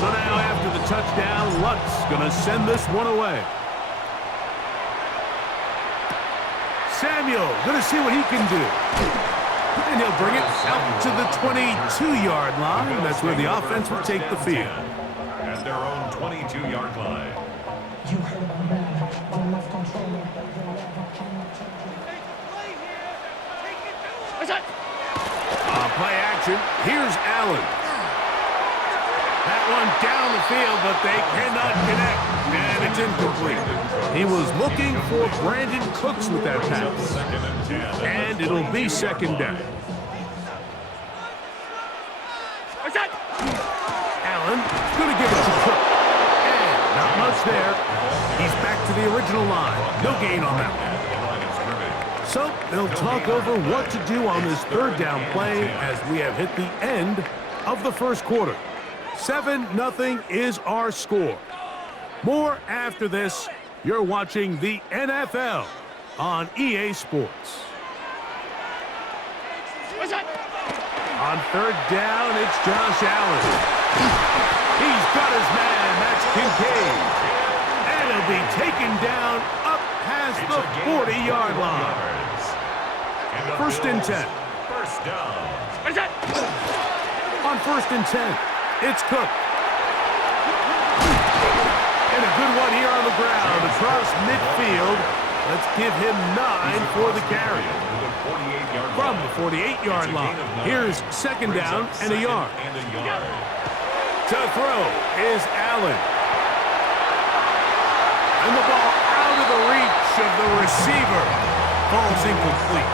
So now after the touchdown, Luck's going to send this one away. Samuel going to see what he can do. And he'll bring it out to the 22-yard line. That's where the offense will take the field. At their own 22-yard line. You heard my man on left controller. On play action, here's Allen. That one down the field, but they cannot connect, and it's incomplete. He was looking for Brandon Cooks with that pass, and it'll be second down. Allen going to give it to Cook, and not much there. He's back to the original line. No gain on that one. So they'll talk over what to do on this third down play as we have hit the end of the first quarter. 7-0 is our score. More after this. You're watching the NFL on EA Sports. On third down, it's Josh Allen. He's got his man. That's Kincaid. And he'll be taken down up past the 40-yard line. First and 10. First down. On first and 10, it's Cook. And a good one here on the ground across midfield. Let's give him 9 for the carry. From the 48-yard line, here's second down and a yard. To throw is Allen. And the ball out of the reach of the receiver. Falls incomplete.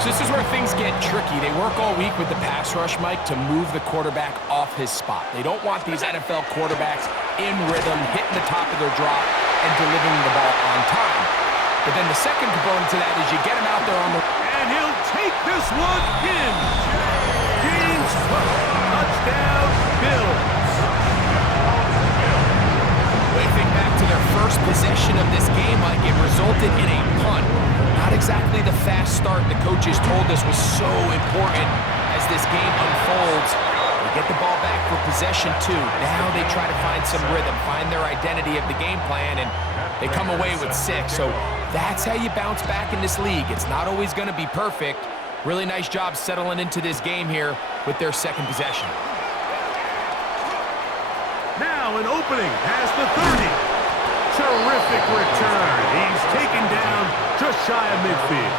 So this is where things get tricky. They work all week with the pass rush, Mike, to move the quarterback off his spot. They don't want these NFL quarterbacks in rhythm, hitting the top of their drop, and delivering the ball on time. But then the second component to that is you get him out there on the... And he'll take this one in. James Cook, touchdown, Bills. When you think back to their first possession of this game, Mike, it resulted in a punt. Not exactly the fast start the coaches told us was so important as this game unfolds. They get the ball back for possession 2. Now they try to find some rhythm, find their identity of the game plan, and they come away with 6. So that's how you bounce back in this league. It's not always going to be perfect. Really nice job settling into this game here with their second possession. Now an opening past the 30. Terrific return. He's taken down just shy of midfield.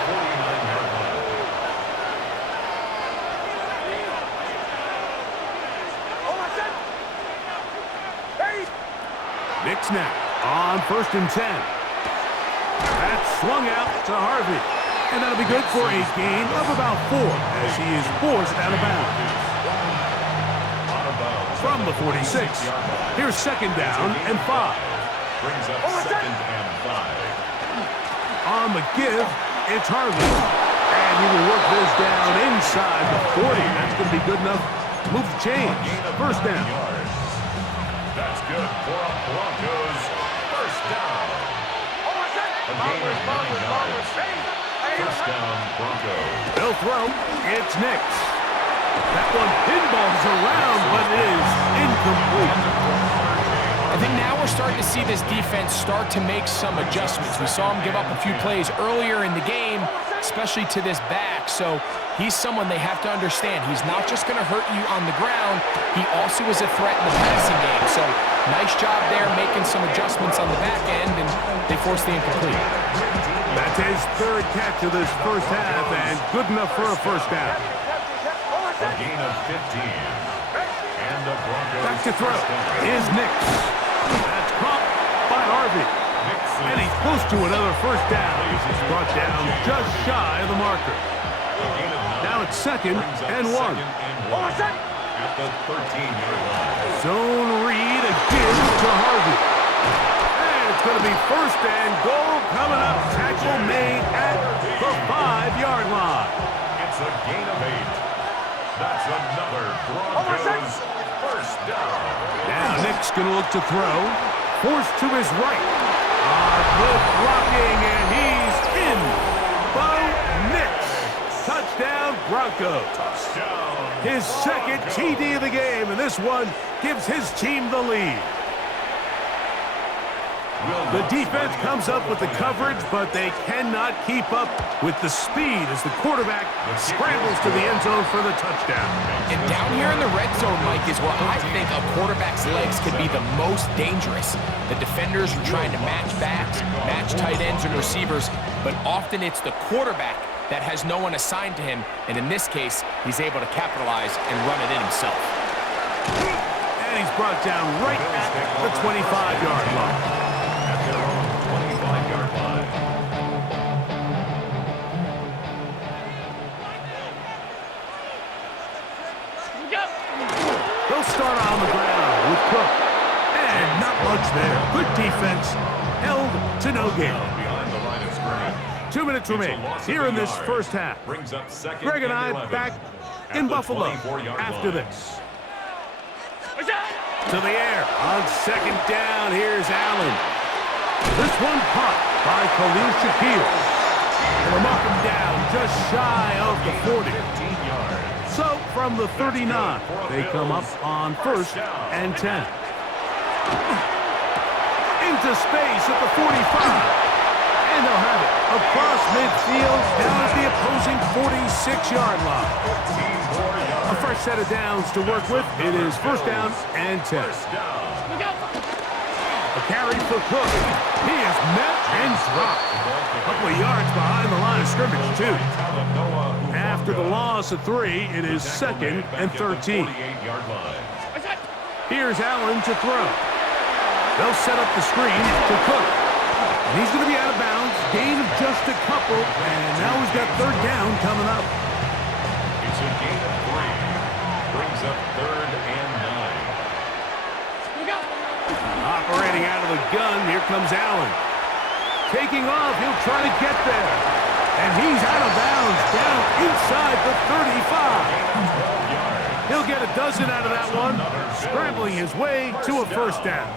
Nick snap on first and 10. That's swung out to Harvey. And that'll be good for a gain of about 4 as he is forced out of bounds. From the 46, here's second down and 5. Brings up second and 5. On the give, it's Harvey. And he will work this down inside the 40. That's going to be good enough to move the change. First down. That's good for a Broncos first down. A gain of 9 yards. First down, Broncos. They'll throw. It's Nix. That one pinballs around, but it is incomplete. I think now we're starting to see this defense start to make some adjustments. We saw him give up a few plays earlier in the game, especially to this back. So he's someone they have to understand. He's not just going to hurt you on the ground. He also is a threat in the passing game. So nice job there making some adjustments on the back end, and they forced the incomplete. That's his third catch of this first half, and good enough for a first down. A gain of 15. And the Broncos back to throw is Nix. That's caught by Harvey. And he's close to another first down. He's brought down just shy of the marker. Now it's second and 1. At the 13-yard line. Zone read again to Harvey. And it's going to be first and goal coming up. Tackle made at the 5-yard line. It's a gain of 8. That's another Broncos first down. Now Nick's going to look to throw. Forced to his right. Good blocking, and he's in. Bo Nix. Touchdown, Touchdown, Broncos. Touchdown. His second TD of the game, and this one gives his team the lead. The defense comes up with the coverage, but they cannot keep up with the speed as the quarterback scrambles to the end zone for the touchdown. And down here in the red zone, Mike, is where I think a quarterback's legs can be the most dangerous. The defenders are trying to match backs, match tight ends and receivers, but often it's the quarterback that has no one assigned to him, and in this case, he's able to capitalize and run it in himself. And he's brought down right at the 25-yard line. At their own 25-yard line. They'll start on the ground with Cook. And not much there. Good defense. Held to no gain. Behind the line of scrimmage. 2 minutes remain here in this first half. Brings up second Greg and and I 11 back at in the Buffalo 24-yard after line. this. To the air on second down. Here's Allen. This one caught by Khalil Shakir. And they'll knock him down just shy of the 40. 15 yards. So from the 39, they come up on first and 10. Into space at the 45. And they'll have it across midfield down at the opposing 46-yard line. 15 more yards. A fresh set of downs to work with. It is first down and 10. First down. A carry for Cook. He is met and dropped. A couple of yards behind the line of scrimmage, too. After the loss of 3, it is second and 13. 48-yard line. Here's Allen to throw. They'll set up the screen to Cook. And he's going to be out of bounds. Gain of just a couple. And now he's got third down coming up. It's a gain of 3. Brings up third and 9. Operating out of the gun, here comes Allen. Taking off, he'll try to get there. And he's out of bounds, down inside the 35. He'll get a dozen out of that one, scrambling his way to a first down.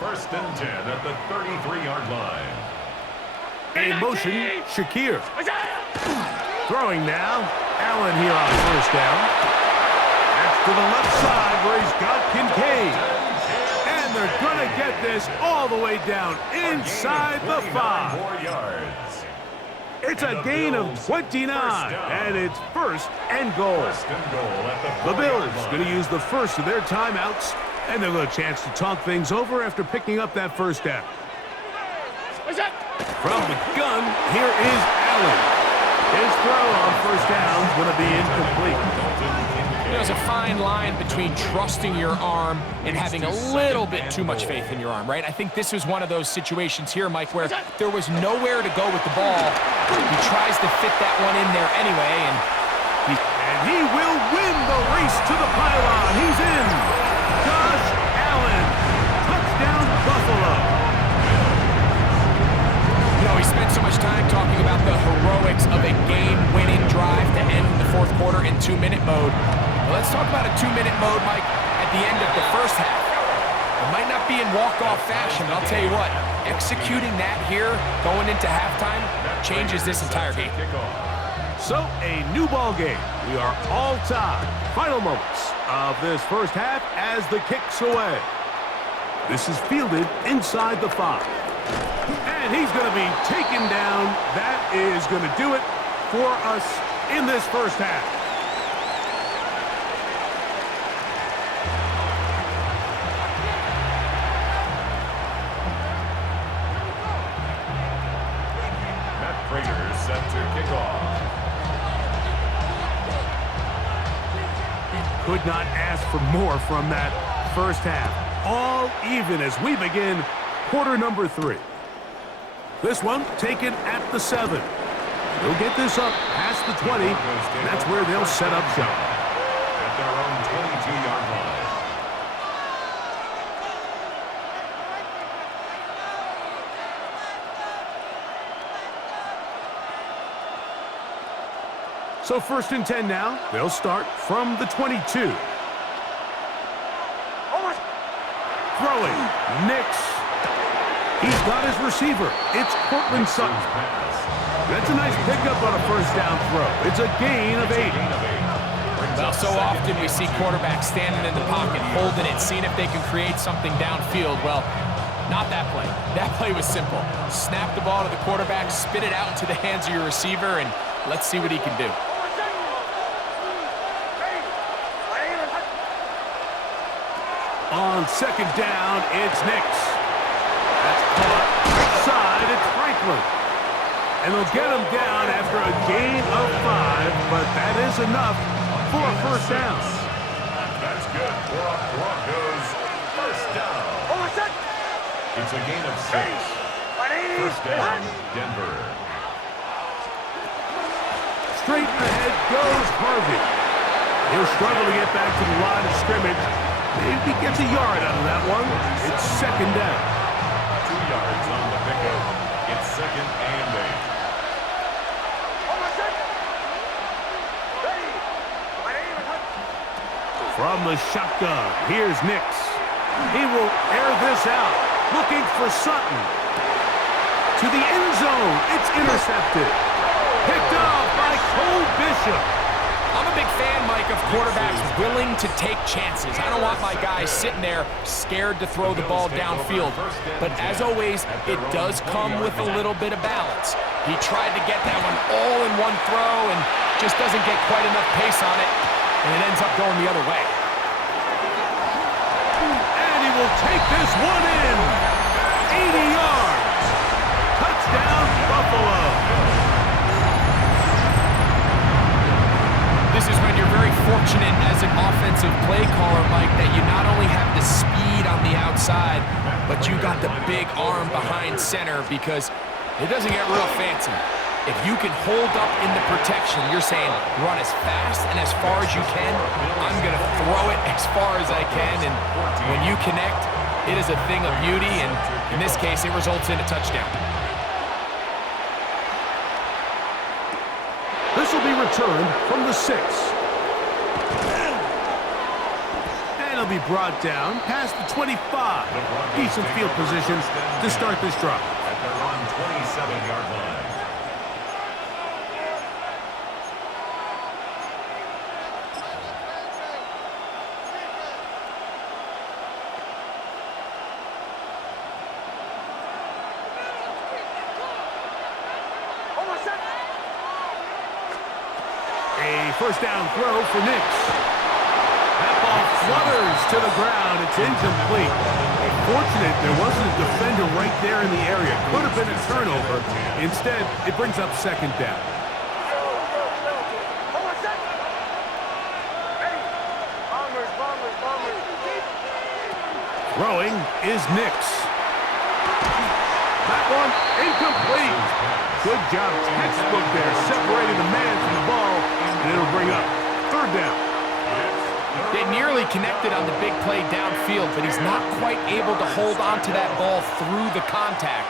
First and 10 at the 33-yard line. In motion, Shakir. Throwing now, Allen here on first down. That's to the left side where he's got Kincaid. And they're going to get this all the way down inside the 5. 4 yards. It's a gain of 29, and it's first and goal. First and goal at the The Bills going to use the first of their timeouts, and they'll get a chance to talk things over after picking up that first down. From the gun, here is Allen. His throw on first down is going to be incomplete. There's a fine line between trusting your arm and having a little bit too much faith in your arm, right? I think this was one of those situations here, Mike, where there was nowhere to go with the ball. He tries to fit that one in there anyway, and he will win the race to the pylon. He's in. Josh Allen. Touchdown, Buffalo. you know, we spent so much time talking about the heroics of a game-winning drive to end the fourth quarter in 2-minute mode. Well, let's talk about a 2-minute mode, Mike, at the end of the first half. It might not be in walk-off fashion, but I'll tell you what, executing that here, going into halftime, changes this entire game. So, a new ball game. We are all tied. Final moments of this first half as the kick's away. This is fielded inside the 5. And he's going to be taken down. That is going to do it for us in this first half. Matt Prater set to kick off. Could not ask for more from that first half. All even as we begin quarter number 3. This one taken at the 7. They'll get this up past the 20. And that's where they'll set up shop. At their own 22-yard line. So first and 10 now. They'll start from the 22. Throwing. Nix. He's got his receiver. It's Cortland Sutton. That's a nice pickup on a first down throw. It's a gain of 8. Well, so often we see quarterbacks standing in the pocket, holding it, seeing if they can create something downfield. Well, not that play. That play was simple. Snap the ball to the quarterback, spit it out into the hands of your receiver, and let's see what he can do. On second down, it's Nix. That's caught. Side, it's Franklin. And they'll get him down after a gain of 5, but that is enough for a first down. That's good for a Broncos first down. It's a gain of 6. First down, Denver. Straight ahead goes Harvey. He'll struggle to get back to the line of scrimmage. Maybe gets a yard out of that one. It's second down. 2 yards on the pickup. It's second and 8. From the shotgun, here's Nix. He will air this out, looking for Sutton. To the end zone, it's intercepted. Picked off by Cole Bishop. I'm a big fan, Mike, of quarterbacks willing to take chances. I don't want my guys sitting there scared to throw the ball downfield. But as always, it does come with a little bit of balance. He tried to get that one all in one throw and just doesn't get quite enough pace on it, and it ends up going the other way. And he will take this one in. 80 yards. Touchdown, Buffalo. This is when you're very fortunate as an offensive play caller, Mike, that you not only have the speed on the outside, but you got the big arm behind center, because it doesn't get real fancy. If you can hold up in the protection, you're saying run as fast and as far as you can. I'm going to throw it as far as I can, and when you connect, it is a thing of beauty, and in this case, it results in a touchdown. This will be returned from the 6. And it'll be brought down past the 25. Decent field position to start this drive. At their own 27-yard line. A first down throw for Nix. That ball flutters to the ground. It's incomplete. Fortunate there wasn't a defender right there in the area. Could have been a turnover. Instead, it brings up second down. Throwing is Nix. That one incomplete. Good job, textbook there, separating the man from the ball, and it'll bring up third down. They nearly connected on the big play downfield, but he's not quite able to hold on to that ball through the contact.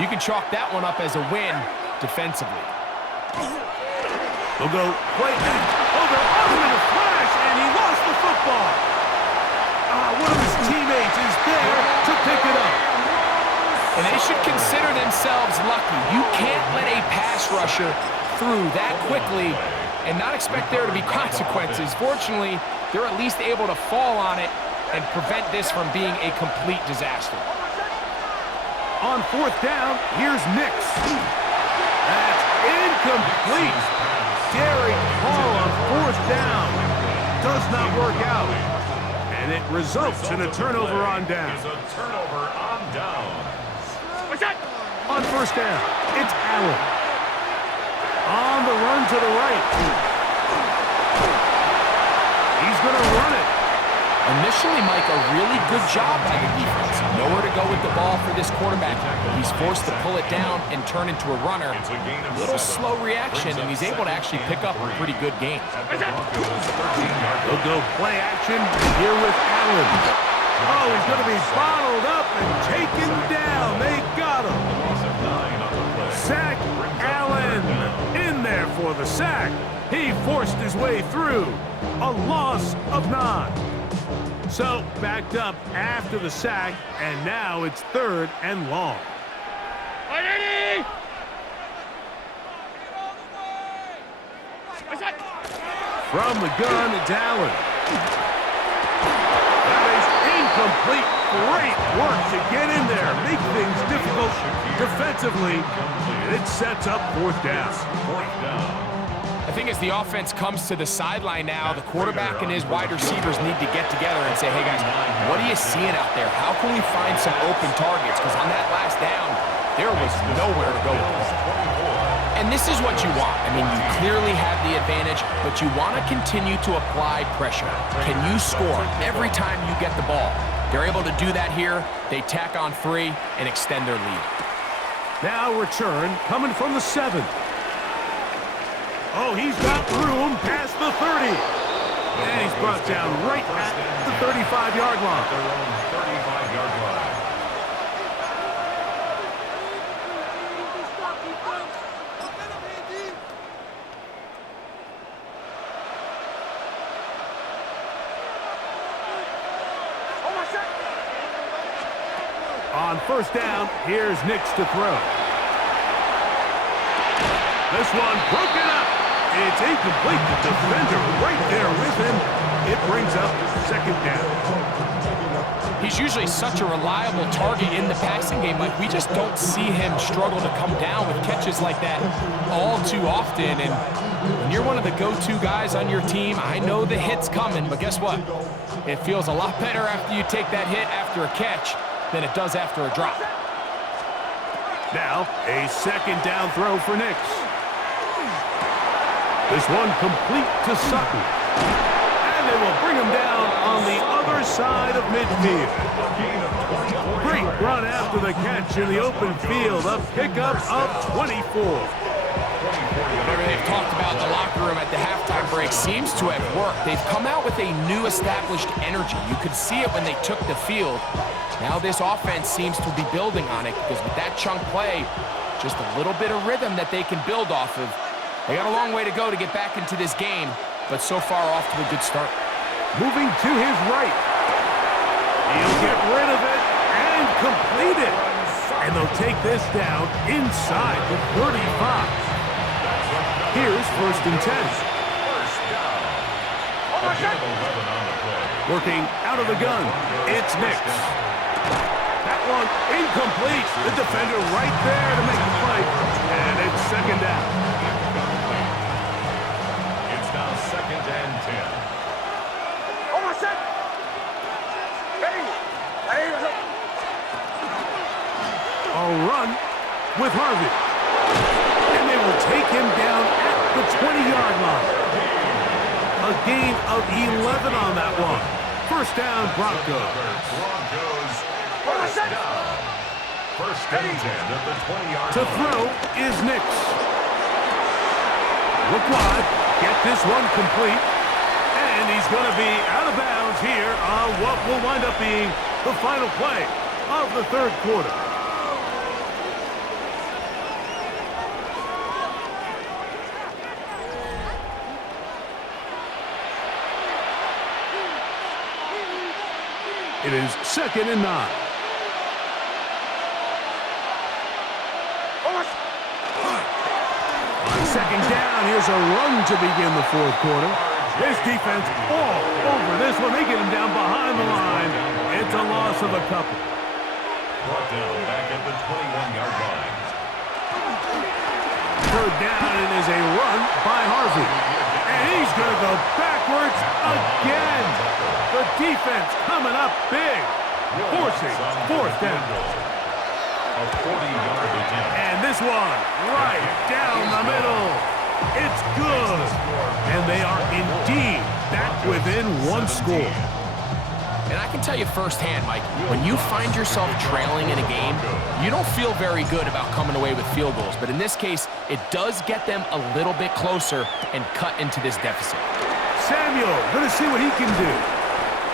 You can chalk that one up as a win defensively. They'll go play back. Oh, they're off in a flash, and he lost the football. One of his teammates is there to pick it up. And they should consider themselves lucky. You can't let a pass rusher through that quickly and not expect there to be consequences. Fortunately, they're at least able to fall on it and prevent this from being a complete disaster. On fourth down, here's Nix. That's incomplete. Daring call on fourth down. Does not work out. And it results in a turnover on down. Is a turnover on down. On first down, it's Allen. On the run to the right. He's going to run it. Initially, Mike, a really good job by the defense. Nowhere to go with the ball for this quarterback. He's forced to pull it down and turn into a runner. A little slow reaction, and he's able to actually pick up a pretty good game. They'll go play action here with Allen. Oh, he's going to be bottled up and taken down. They got him. Sack Allen in there for the sack. He forced his way through. A loss of 9. So, backed up after the sack, and now it's 3rd and long. From the gun, it's Allen. That is incomplete. Great work to get in there, make things difficult defensively. It sets up 4th down. I think as the offense comes to the sideline now, the quarterback and his wide receivers need to get together and say, hey guys, what are you seeing out there? How can we find some open targets? Because on that last down, there was nowhere to go with this. And this is what you want. I mean, you clearly have the advantage, but you want to continue to apply pressure. Can you score every time you get the ball? They're able to do that here. They tack on 3 and extend their lead. Now return coming from the 7. Oh, he's got room past the 30. And he's brought down right at the 35-yard line. Their own 35-yard line. On 1st down, here's Nix to throw. This one broken up. It's incomplete. The defender right there with him. It brings up 2nd down. He's usually such a reliable target in the passing game. Like, we just don't see him struggle to come down with catches like that all too often. And when you're one of the go-to guys on your team, I know the hit's coming, but guess what? It feels a lot better after you take that hit after a catch than it does after a drop. Now, a 2nd down throw for Nix. This one complete to Sutton. And they will bring him down on the other side of midfield. Great run after the catch in the open field. A pickup of 24. Whatever they've talked about in the locker room at the halftime break seems to have worked. They've come out with a new established energy. You could see it when they took the field. Now this offense seems to be building on it because with that chunk play, just a little bit of rhythm that they can build off of. They got a long way to go to get back into this game, but so far off to a good start. Moving to his right. He'll get rid of it and complete it. And they'll take this down inside the 35. Here's 1st and 10. Working out of the gun, it's Nix. That one incomplete. The defender right there to make the play. And it's 2nd down. It's now 2nd and 10. A run with Harvey. And they will take him down at the 20-yard line. A gain of 11 on that one. 1st down, Broncos. Broncos, 1st down. 1st and 10 at the 20-yard line. To throw is Nix. Look wide. Get this one complete. And he's going to be out of bounds here on what will wind up being the final play of the 3rd quarter. It is 2nd and 9. On 2nd down, here's a run to begin the 4th quarter. This defense all over this one. They get him down behind the line. It's a loss of a couple. Brought down back at the 21-yard line. 3rd down, and is a run by Harvey. And he's going to go backwards again. The defense coming up big. Forcing 4th down. A 40-yard attempt. And this one right down the middle. It's good. And they are indeed back within 1 score. And I can tell you firsthand, Mike, when you find yourself trailing in a game, you don't feel very good about coming away with field goals. But in this case, it does get them a little bit closer and cut into this deficit. Samuel, going to see what he can do.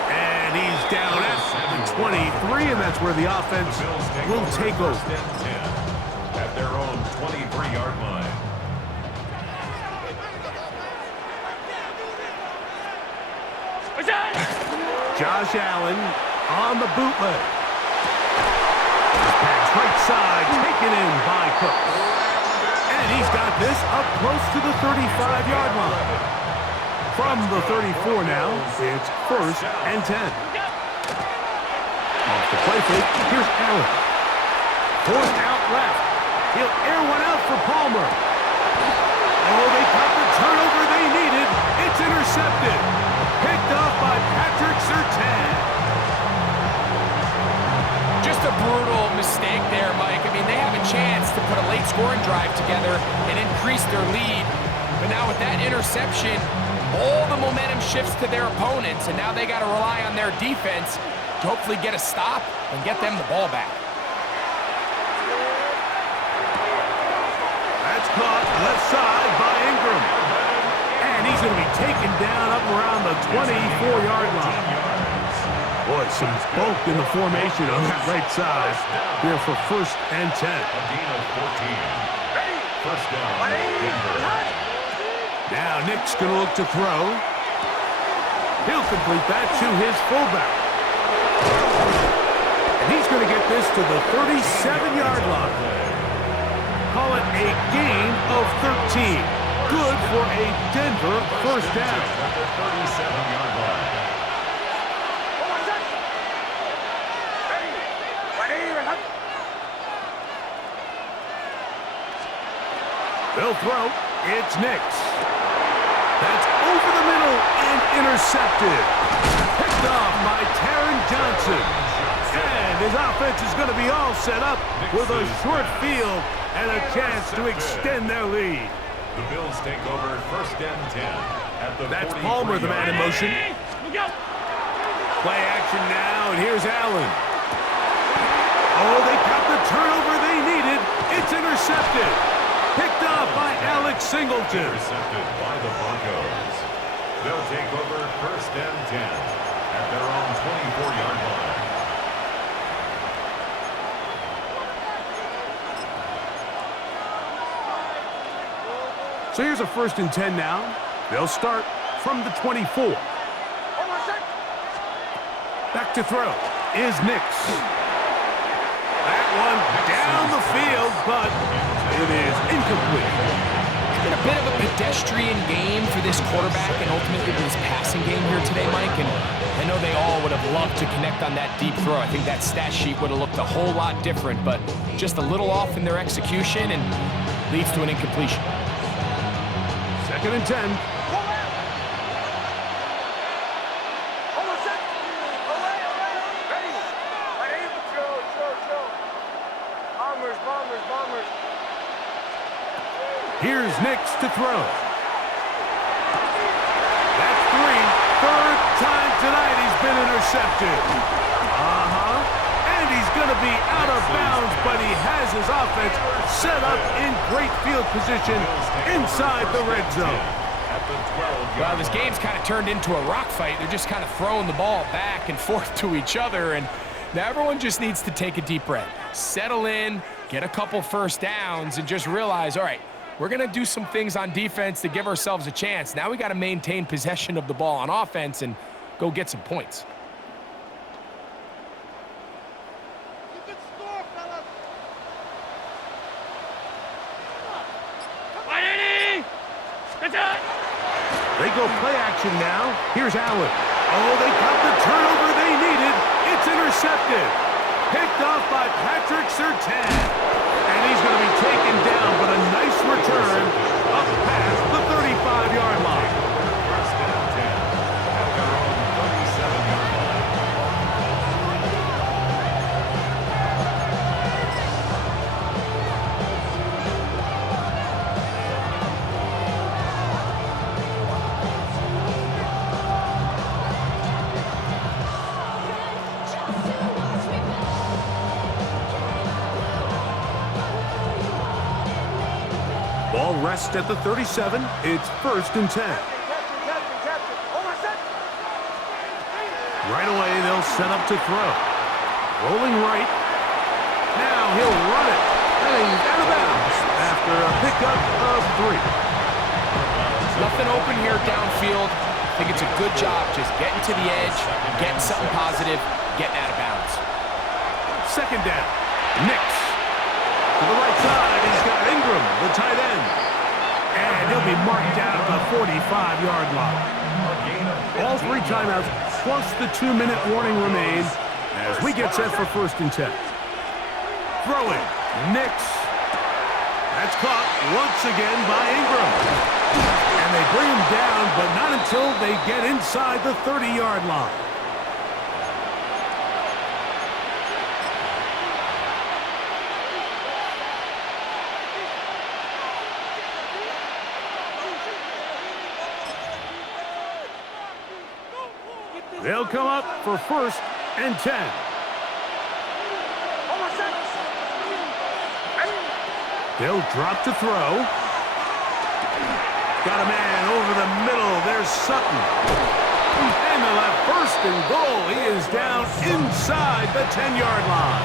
And he's down at the 23, and that's where the offense will take over. At their own 23-yard line. Josh Allen on the bootleg. Pass right side, taken in by Cooks. And he's got this up close to the 35-yard line. From the 34 now, it's 1st and 10. Off the play fake, here's Allen. Forced out left. He'll air one out for Palmer. Oh, they got the turnover they needed. It's intercepted. Picked off by Patrick Surtain. Just a brutal mistake there, Mike. I mean, they have a chance to put a late scoring drive together and increase their lead. But now with that interception, all the momentum shifts to their opponents, and now they got to rely on their defense to hopefully get a stop and get them the ball back. That's caught left side by Ingram. And he's going to be taken down up around the 24-yard line. Boy, some bulk in the formation on that right side here for 1st and 10. First down, Denver. Now Nick's going to look to throw. He'll complete that to his fullback. And he's going to get this to the 37-yard line. Call it a gain of 13. Good for a Denver first down. At the 37-yard line. They'll throw. It's Nix. That's over the middle and intercepted. Picked off by Taron Johnson. And his offense is going to be all set up with a short field and a chance to extend their lead. The Bills take over 1st and 10 at the That's Palmer, the man in motion. Play action now, and here's Allen. Oh, they got the turnover they needed. It's intercepted. Picked off by Alex Singleton. Intercepted by the Broncos. They'll take over 1st and 10 at their own 24-yard line. So here's a 1st and 10 now. They'll start from the 24. Back to throw is Nix. That one down the field, but it is incomplete. It's been a bit of a pedestrian game for this quarterback and ultimately this passing game here today, Mike. And I know they all would have loved to connect on that deep throw. I think that stat sheet would have looked a whole lot different, but just a little off in their execution and leads to an incompletion. 2nd and 10. Here's Nix to throw. That's 3rd time tonight he's been intercepted. And he's going to be out of bounds, but he has his offense set up in great field position inside the red zone. Well, this game's kind of turned into a rock fight. They're just kind of throwing the ball back and forth to each other, and now everyone just needs to take a deep breath, settle in, get a couple 1st downs, and just realize, all right, we're going to do some things on defense to give ourselves a chance. Now we got to maintain possession of the ball on offense and go get some points. You can score, fellas. They go play action now. Here's Allen. Oh, they got the turnover they needed. It's intercepted. Picked off by Patrick Surtain. And he's going to be taken down, but a nice return up past the 35-yard line. 1st and 10 at their own 37-yard line. Ball rests at the 37. It's 1st and 10. Right away, they'll set up to throw. Rolling right. Now he'll run it. And he's out of bounds after a pickup of 3. Nothing open here downfield. think it's a good job just getting to the edge, getting something positive, getting out of bounds. Second down. Nix. To the right side, he's got Ingram, the tight end. And he'll be marked down at the 45-yard line. All 3 timeouts plus the 2-minute warning remain as we get set for 1st and 10. Throwing. Nix. That's caught once again by Ingram. And they bring him down, but not until they get inside the 30-yard line. They'll come up for 1st and 10. They'll drop to throw. Got a man over the middle. There's Sutton. And they'll have 1st and goal. He is down inside the 10-yard line.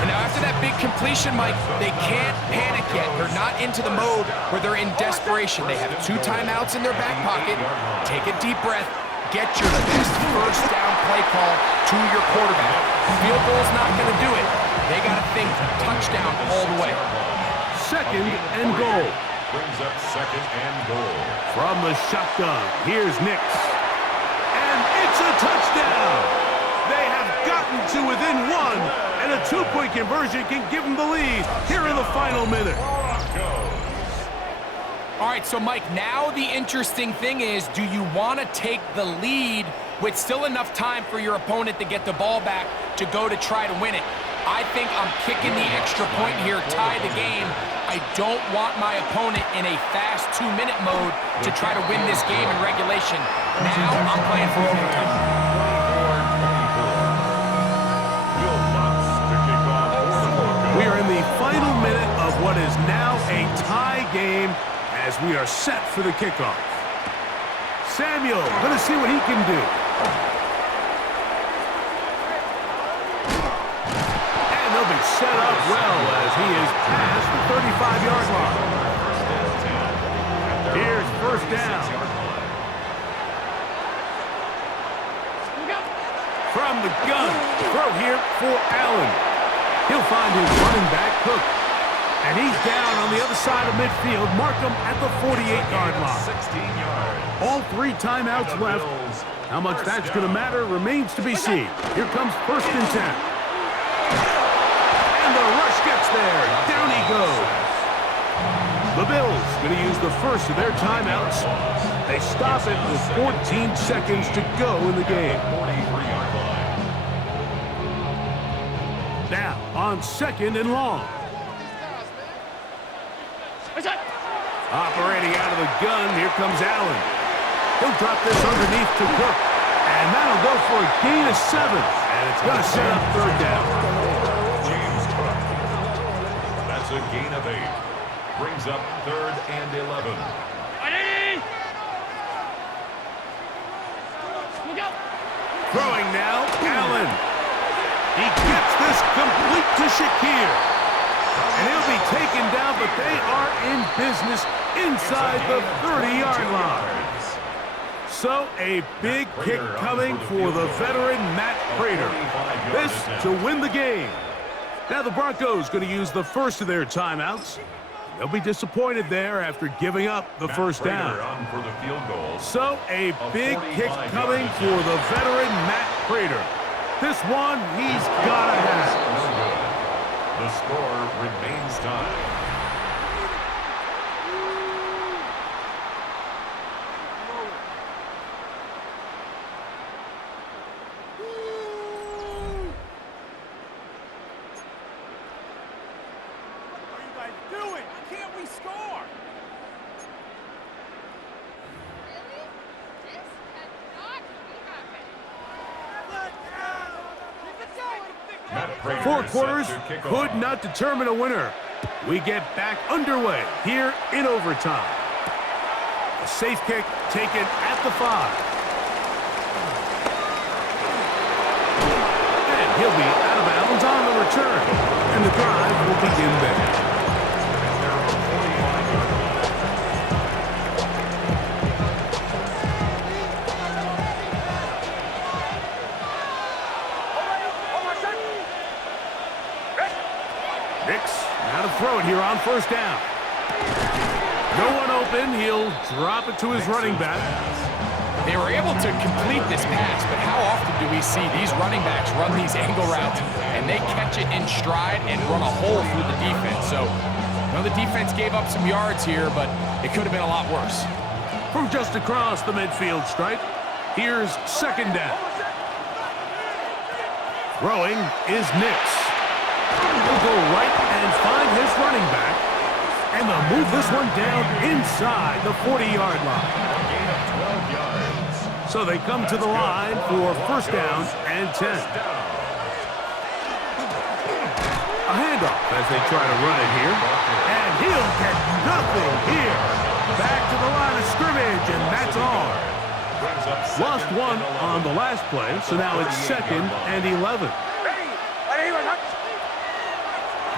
And now after that big completion, Mike, they can't panic yet. They're not into the mode where they're in desperation. They have 2 timeouts in their back pocket. Take a deep breath. Get your best 1st down play call to your quarterback. Field goal's not going to do it. They got to think touchdown all the way. 2nd and goal. Brings up 2nd and goal. From the shotgun, here's Nix. And it's a touchdown. They have gotten to within 1, and a 2-point conversion can give them the lead here in the final minute. All right, so Mike, now the interesting thing is, do you want to take the lead with still enough time for your opponent to get the ball back to go to try to win it? I think I'm kicking the extra point here, tie the game. I don't want my opponent in a fast 2-minute mode to try to win this game in regulation. Now I'm playing for overtime. We are in the final minute of what is now a tie game as we are set for the kickoff. Samuel, going to see what he can do. And they'll be set up well as he is past the 35-yard line. Here's 1st down. From the gun, throw here for Allen. He'll find his running back, Cook. And he's down on the other side of midfield. Mark him at the 48-yard line. 16 yards. All 3 timeouts left. How much that's going to matter remains to be seen. Here comes 1st and 10. And the rush gets there. Down he goes. The Bills going to use the first of their timeouts. They stop it with 14 seconds to go in the game. 43-yard line. Now on 2nd and long. Operating out of the gun, here comes Allen. He'll drop this underneath to Cook. And that'll go for a gain of 7. And it's going to set up 3rd down. James Cook. That's a gain of 8. Brings up 3rd and 11. Throwing now, Allen. He gets this complete to Shakir. And he'll be taken down, but they are in business inside the 30-yard line. So a big kick coming for the veteran Matt Prater. This to win the game. Now the Broncos going to use the first of their timeouts. They'll be disappointed there after giving up the 1st down. So a big kick coming for the veteran Matt Prater. This one he's got to have. The score remains tied. What are you guys doing? Why can't we score? Really? This cannot be happening. Keep it going. 4 quarters could not determine a winner. We get back underway here in overtime. A safe kick taken at the 5. And he'll be out of bounds on the return. And the drive will begin there. it here on first down. No one open. He'll drop it to his running back. They were able to complete this pass, but how often do we see these running backs run these angle routes and they catch it in stride and run a hole through the defense? So, the defense gave up some yards here, but it could have been a lot worse. From just across the midfield stripe, here's second down. Throwing is Nix. He'll go right and find his running back, and they'll move this one down inside the 40-yard line. So they come to the line for first down and 10. A handoff as they try to run it here. And he'll get nothing here. Back to the line of scrimmage, and that's all. Lost one on the last play, so now it's second and 11.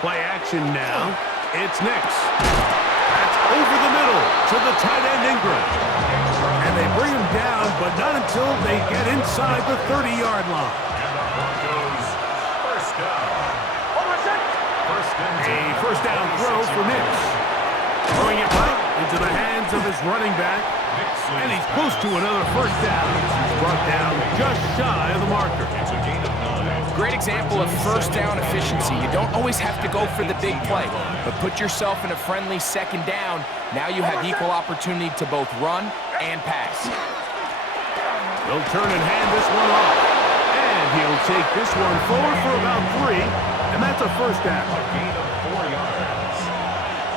Play action now. It's Nix. That's over the middle to the tight end Ingram. And they bring him down, but not until they get inside the 30-yard line. A first down throw for Nix. Throwing it right into the hands of his running back. And he's close to another first down. He's brought down just shy of the marker. Great example of first down efficiency. You don't always have to go for the big play, but put yourself in a friendly second down. Now you have equal opportunity to both run and pass. He'll turn and hand this one off. And he'll take this one forward for about 3, and that's a first down. A gain of 4 yards.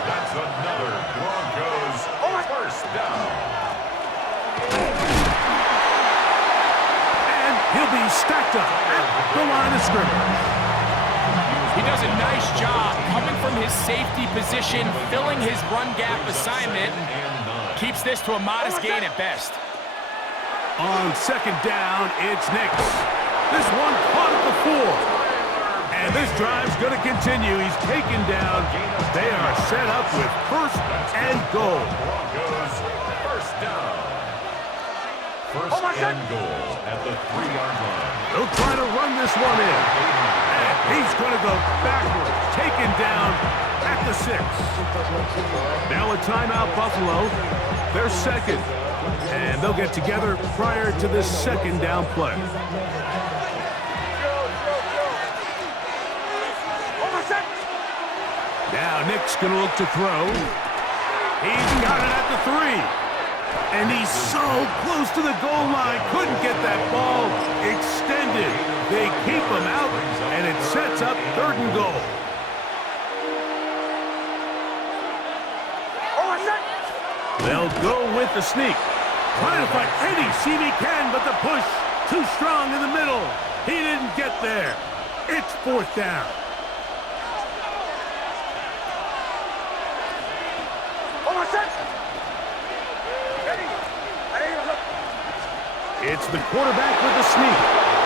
That's another Broncos first down. And he'll be stacked up at the line of scrimmage. He does a nice job coming from his safety position, filling his run gap assignment, and keeps this to a modest gain at best. On second down, it's Nix. This one caught at the 4. And this drive's going to continue. He's taken down. They are set up with first and goal. Broncos first down. First and goal at the 3-yard line. They'll try to run this one in. And he's going to go backwards, taken down at the 6. Now a timeout, Buffalo. They're second. And they'll get together prior to this second down play. Now Nick's going to look to throw. He's got it at the 3. And he's so close to the goal line. Couldn't get that ball extended. They keep him out, and it sets up third and goal. They'll go with the sneak. Trying to find any seam he can, but the push too strong in the middle. He didn't get there. It's fourth down. It's the quarterback with the sneak,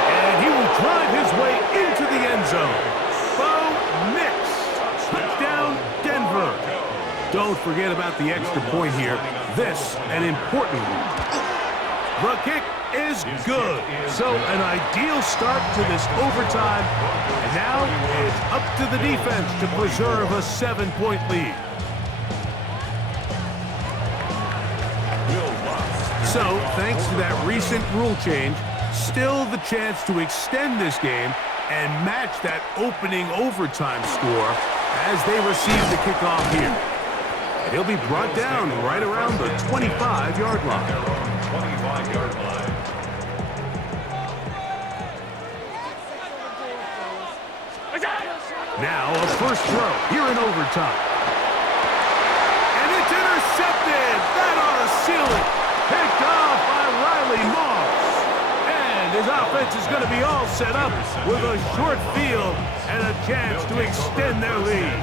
and he will drive his way into the end zone. Bo Nix. Touchdown, Denver. Don't forget about the extra point here. This, an important one. The kick is good. So an ideal start to this overtime. And now it's up to the defense to preserve a 7-point lead. So, thanks to that recent rule change, still the chance to extend this game and match that opening overtime score as they receive the kickoff here. And he'll be brought down right around the 25-yard line. 25-yard line. Now a first throw here in overtime. And it's intercepted. That ought to seal it. Picked off by Riley Moss. And his offense is going to be all set up with a short field and a chance to extend their lead.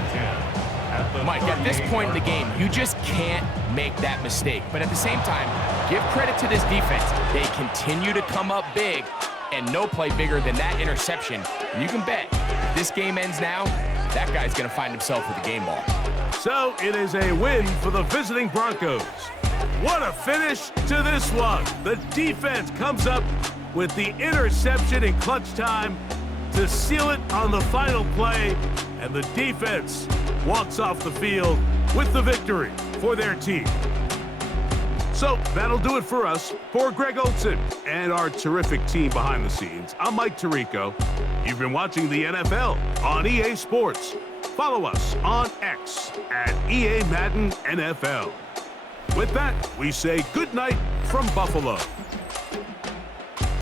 Mike, at this point in the game, you just can't make that mistake. But at the same time, give credit to this defense. They continue to come up big, and no play bigger than that interception. And you can bet, if this game ends now, that guy's going to find himself with a game ball. So it is a win for the visiting Broncos. What a finish to this one. The defense comes up with the interception in clutch time to seal it on the final play, and the defense walks off the field with the victory for their team. So that'll do it for us. For Greg Olson and our terrific team behind the scenes, I'm Mike Tirico. You've been watching the NFL on EA Sports. Follow us on X at EA Madden NFL. With that, we say good night from Buffalo.